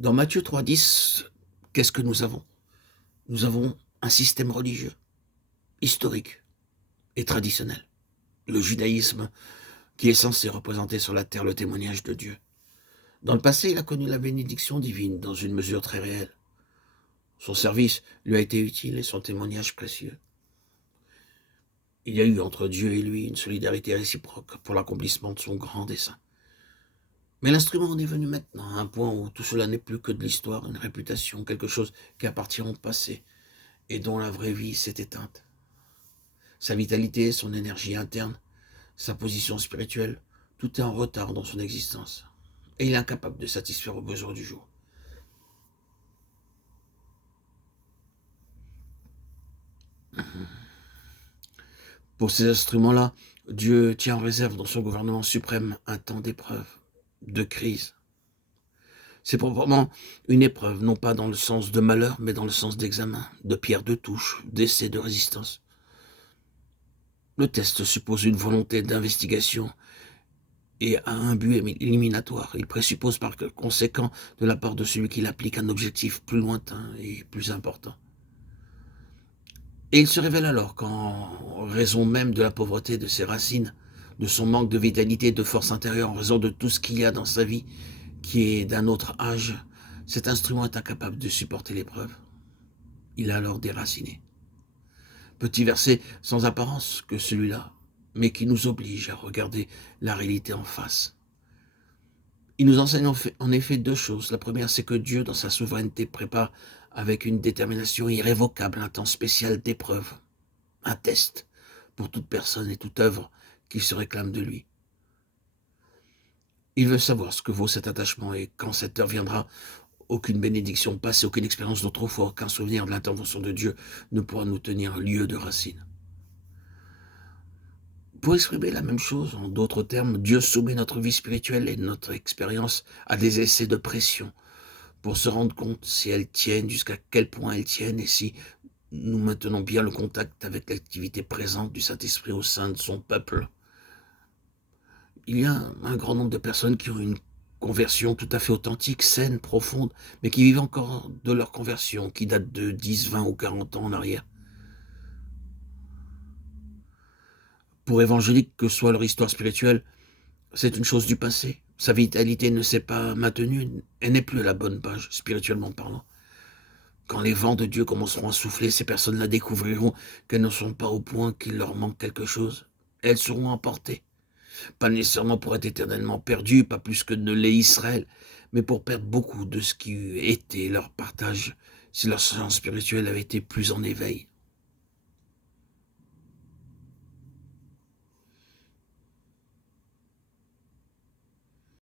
Dans Matthieu 3,10, qu'est-ce que nous avons? Nous avons un système religieux, historique et traditionnel. Le judaïsme qui est censé représenter sur la terre le témoignage de Dieu. Dans le passé, il a connu la bénédiction divine dans une mesure très réelle. Son service lui a été utile et son témoignage précieux. Il y a eu entre Dieu et lui une solidarité réciproque pour l'accomplissement de son grand dessein. Mais l'instrument en est venu maintenant à un point où tout cela n'est plus que de l'histoire, une réputation, quelque chose qui appartient au passé et dont la vraie vie s'est éteinte. Sa vitalité, son énergie interne, sa position spirituelle, tout est en retard dans son existence. Et il est incapable de satisfaire aux besoins du jour. Pour ces instruments-là, Dieu tient en réserve dans son gouvernement suprême un temps d'épreuve, de crise. C'est proprement une épreuve, non pas dans le sens de malheur, mais dans le sens d'examen, de pierre de touche, d'essai de résistance. Le test suppose une volonté d'investigation et a un but éliminatoire. Il présuppose par conséquent de la part de celui qui l'applique un objectif plus lointain et plus important. Et il se révèle alors qu'en raison même de la pauvreté de ses racines, de son manque de vitalité et de force intérieure, en raison de tout ce qu'il y a dans sa vie qui est d'un autre âge, cet instrument est incapable de supporter l'épreuve. Il est alors déraciné. Petit verset sans apparence que celui-là, mais qui nous oblige à regarder la réalité en face. Il nous enseigne en effet deux choses. La première, c'est que Dieu, dans sa souveraineté, prépare avec une détermination irrévocable un temps spécial d'épreuve, un test pour toute personne et toute œuvre qui se réclame de lui. Il veut savoir ce que vaut cet attachement et quand cette heure viendra, aucune bénédiction passée, aucune expérience d'autrefois, aucun souvenir de l'intervention de Dieu ne pourra nous tenir lieu de racine. Pour exprimer la même chose, en d'autres termes, Dieu soumet notre vie spirituelle et notre expérience à des essais de pression pour se rendre compte si elles tiennent, jusqu'à quel point elles tiennent et si nous maintenons bien le contact avec l'activité présente du Saint-Esprit au sein de son peuple. Il y a un grand nombre de personnes qui ont une conversion tout à fait authentique, saine, profonde, mais qui vivent encore de leur conversion, qui date de 10, 20 ou 40 ans en arrière. Pour évangélique que soit leur histoire spirituelle, c'est une chose du passé. Sa vitalité ne s'est pas maintenue, elle n'est plus à la bonne page, spirituellement parlant. Quand les vents de Dieu commenceront à souffler, ces personnes-là découvriront qu'elles ne sont pas au point qu'il leur manque quelque chose. Elles seront emportées. Pas nécessairement pour être éternellement perdues, pas plus que ne l'est Israël, mais pour perdre beaucoup de ce qui eût été leur partage si leur sens spirituel avait été plus en éveil.